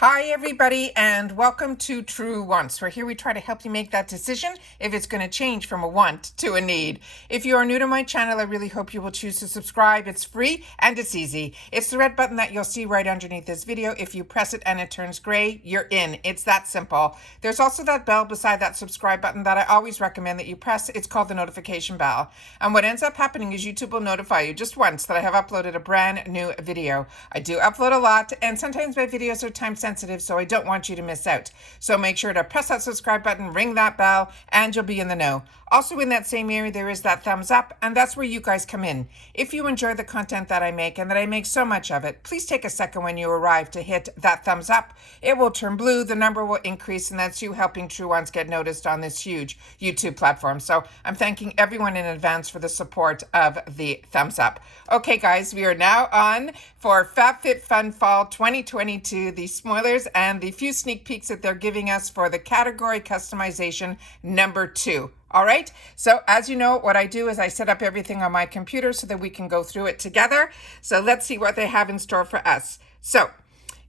Hi, everybody, and welcome to True Wants, where here we try to help you make that decision if it's going to change from a want to a need. If you are new to my channel, I really hope you will choose to subscribe. It's free and it's easy. It's the red button that you'll see right underneath this video. If you press it and it turns gray, you're in. It's that simple. There's also that bell beside that subscribe button that I always recommend that you press. It's called the notification bell. And what ends up happening is YouTube will notify you just once that I have uploaded a brand new video. I do upload a lot, and sometimes my videos are time sensitive, so I don't want you to miss out. So make sure to press that subscribe button, ring that bell, and you'll be in the know. Also in that same area, there is that thumbs up, and that's where you guys come in. If you enjoy the content that I make, and that I make so much of it, please take a second when you arrive to hit that thumbs up. It will turn blue, the number will increase, and that's you helping True Ones get noticed on this huge YouTube platform. So I'm thanking everyone in advance for the support of the thumbs up. Okay, guys, we are now on for FabFitFun Fall 2022, the spoilers and the few sneak peeks that they're giving us for the category customization number 2. All right, so as you know, what I do is I set up everything on my computer so that we can go through it together. So let's see what they have in store for us. So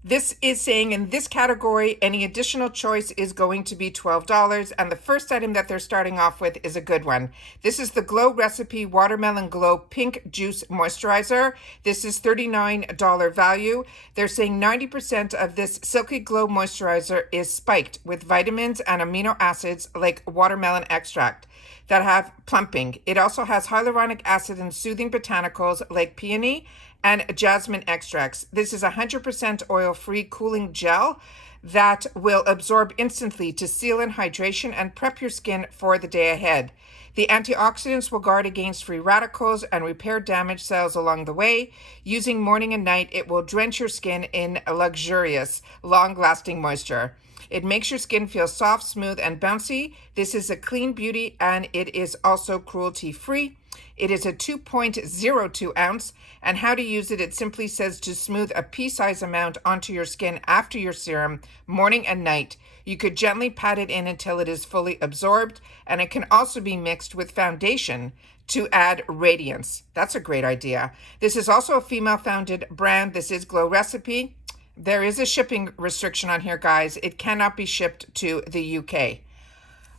this is saying in this category, any additional choice is going to be $12. And the first item that they're starting off with is a good one. This is the Glow Recipe Watermelon Glow Pink Juice Moisturizer. This is $39 value. They're saying 90% of this Silky Glow Moisturizer is spiked with vitamins and amino acids like watermelon extract that have plumping. It also has hyaluronic acid and soothing botanicals like peony and jasmine extracts. This is 100% oil-free cooling gel that will absorb instantly to seal in hydration and prep your skin for the day ahead. The antioxidants will guard against free radicals and repair damaged cells along the way. Using morning and night, it will drench your skin in luxurious, long-lasting moisture. It makes your skin feel soft, smooth, and bouncy. This is a clean beauty, and it is also cruelty-free. It is a 2.02 ounce, and how to use it, it simply says to smooth a pea-size amount onto your skin after your serum, morning and night. You could gently pat it in until it is fully absorbed, and it can also be mixed with foundation to add radiance. That's a great idea. This is also a female-founded brand. This is Glow Recipe. There is a shipping restriction on here, guys. It cannot be shipped to the UK.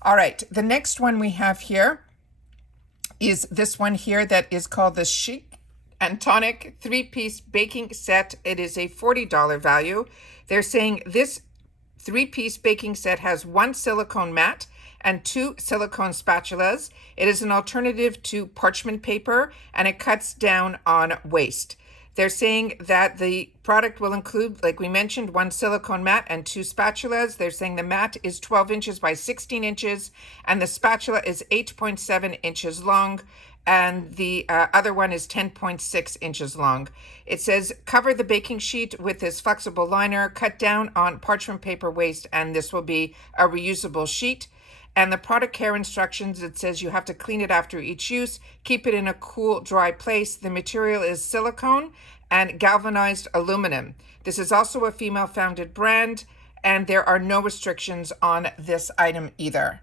All right, the next one we have here is this one here that is called the Chic and Tonic 3-piece baking set. It is a $40 value. They're saying this 3-piece baking set has 1 silicone mat and 2 silicone spatulas. It is an alternative to parchment paper, and it cuts down on waste. They're saying that the product will include, like we mentioned, 1 silicone mat and 2 spatulas. They're saying the mat is 12 inches by 16 inches, and the spatula is 8.7 inches long, and the other one is 10.6 inches long. It says, cover the baking sheet with this flexible liner, cut down on parchment paper waste, and this will be a reusable sheet. And the product care instructions, it says you have to clean it after each use, keep it in a cool, dry place. The material is silicone and galvanized aluminum. This is also a female-founded brand, and there are no restrictions on this item either.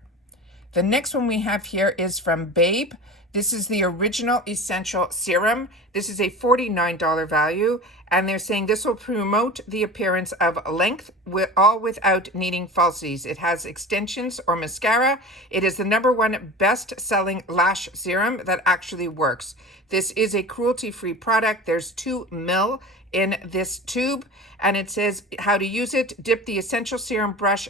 The next one we have here is from Babe. This is the Original Essential Serum. This is a $49 value, and they're saying this will promote the appearance of length, all without needing falsies. It has extensions or mascara. It is the #1 best-selling lash serum that actually works. This is a cruelty-free product. There's 2 ml in this tube, and it says how to use it. Dip the essential serum brush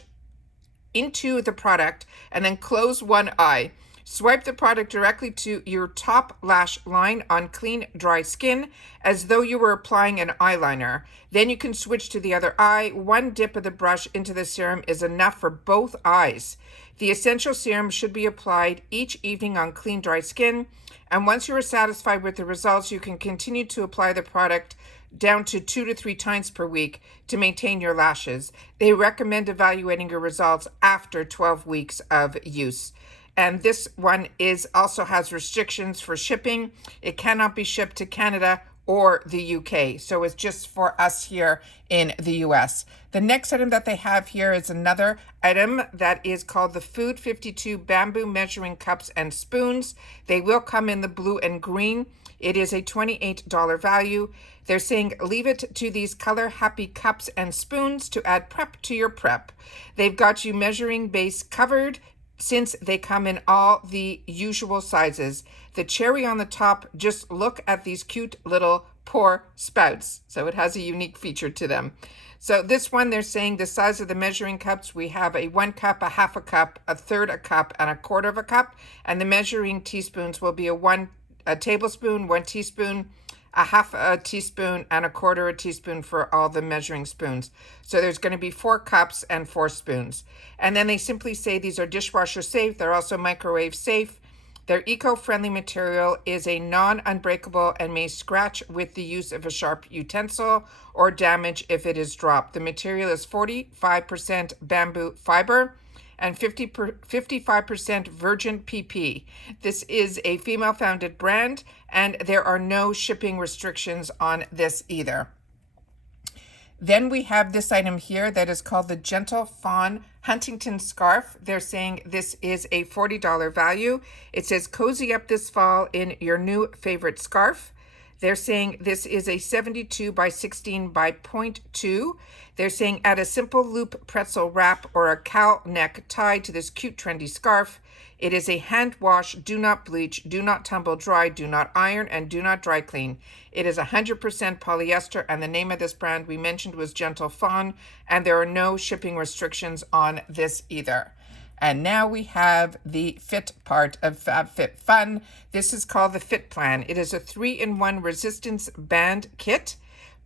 into the product and then close one eye. Swipe the product directly to your top lash line on clean, dry skin as though you were applying an eyeliner. Then you can switch to the other eye. 1 dip of the brush into the serum is enough for both eyes. The essential serum should be applied each evening on clean, dry skin. And once you are satisfied with the results, you can continue to apply the product down to 2 to 3 times per week to maintain your lashes. They recommend evaluating your results after 12 weeks of use. And this one also has restrictions for shipping. It cannot be shipped to Canada or the UK. So it's just for us here in the US. The next item that they have here is another item that is called the Food 52 Bamboo Measuring Cups and Spoons. They will come in the blue and green. It is a $28 value. They're saying leave it to these color happy cups and spoons to add prep to your prep. They've got you measuring base covered since they come in all the usual sizes. The cherry on the top, just look at these cute little pour spouts. So it has a unique feature to them. So this one, they're saying the size of the measuring cups, we have a 1 cup, a half a cup, a third a cup, and a quarter of a cup. And the measuring teaspoons will be a tablespoon, 1 teaspoon, a half a teaspoon, and a quarter a teaspoon for all the measuring spoons. So there's going to be 4 cups and 4 spoons. And then they simply say these are dishwasher safe. They're also microwave safe. Their eco-friendly material is a non-unbreakable and may scratch with the use of a sharp utensil or damage if it is dropped. The material is 45% bamboo fiber and 55% virgin PP. This is a female-founded brand, and there are no shipping restrictions on this either. Then we have this item here that is called the Gentle Fawn Huntington Scarf. They're saying this is a $40 value. It says cozy up this fall in your new favorite scarf. They're saying this is a 72 by 16 by 0.2. They're saying add a simple loop pretzel wrap or a cowl neck tie to this cute trendy scarf. It is a hand wash, do not bleach, do not tumble dry, do not iron, and do not dry clean. It is 100% polyester, and the name of this brand we mentioned was Gentle Fawn, and there are no shipping restrictions on this either. And now we have the fit part of FabFitFun. This is called the Fit Plan. It is a 3-in-1 resistance band kit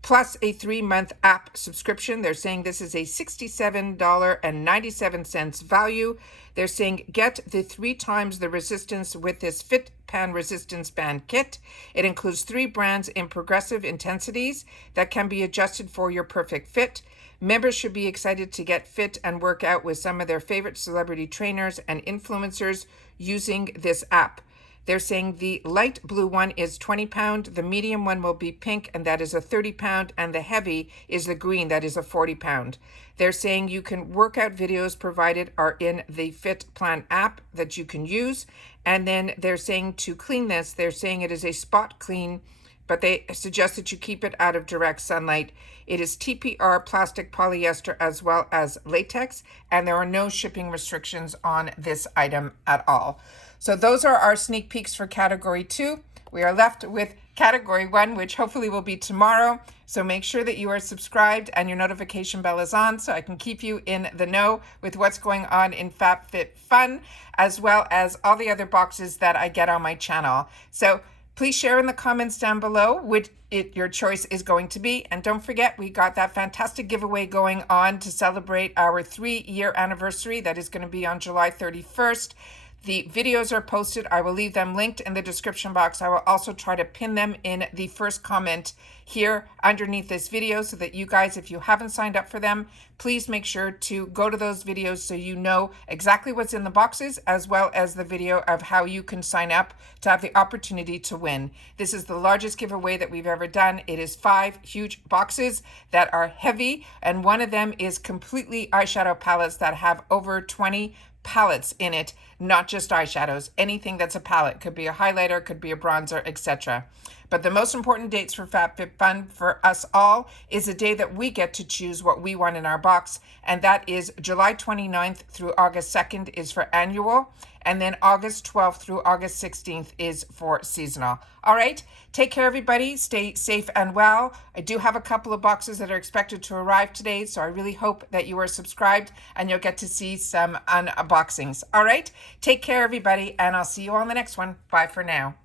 plus a 3-month app subscription. They're saying this is a $67.97 value. They're saying get the 3 times the resistance with this Fit Pan resistance band kit. It includes 3 brands in progressive intensities that can be adjusted for your perfect fit. Members should be excited to get fit and work out with some of their favorite celebrity trainers and influencers using this app. They're saying the light blue one is 20 pound, the medium one will be pink, and that is a 30 pound, and the heavy is the green, that is a 40 pound. They're saying you can workout videos provided are in the Fit Plan app that you can use. And then they're saying to clean this, they're saying it is a spot clean, but they suggest that you keep it out of direct sunlight. It is TPR plastic polyester as well as latex, and there are no shipping restrictions on this item at all. So those are our sneak peeks for category 2. We are left with category 1, which hopefully will be tomorrow. So make sure that you are subscribed and your notification bell is on so I can keep you in the know with what's going on in FabFitFun, as well as all the other boxes that I get on my channel. So please share in the comments down below which your choice is going to be. And don't forget, we got that fantastic giveaway going on to celebrate our 3-year anniversary. That is going to be on July 31st. The videos are posted. I will leave them linked in the description box. I will also try to pin them in the first comment here underneath this video so that you guys, if you haven't signed up for them, please make sure to go to those videos so you know exactly what's in the boxes, as well as the video of how you can sign up to have the opportunity to win. This is the largest giveaway that we've ever done. It is 5 huge boxes that are heavy, and one of them is completely eyeshadow palettes that have over 20 palettes in it, not just eyeshadows. Anything that's a palette, could be a highlighter, could be a bronzer, etc. But the most important dates for FabFitFun for us all is the day that we get to choose what we want in our box, and that is July 29th through August 2nd is for annual, and then August 12th through August 16th is for seasonal. All right, take care everybody, stay safe and well. I do have a couple of boxes that are expected to arrive today, so I really hope that you are subscribed and you'll get to see some unboxings. All right, take care everybody, and I'll see you on the next one. Bye for now.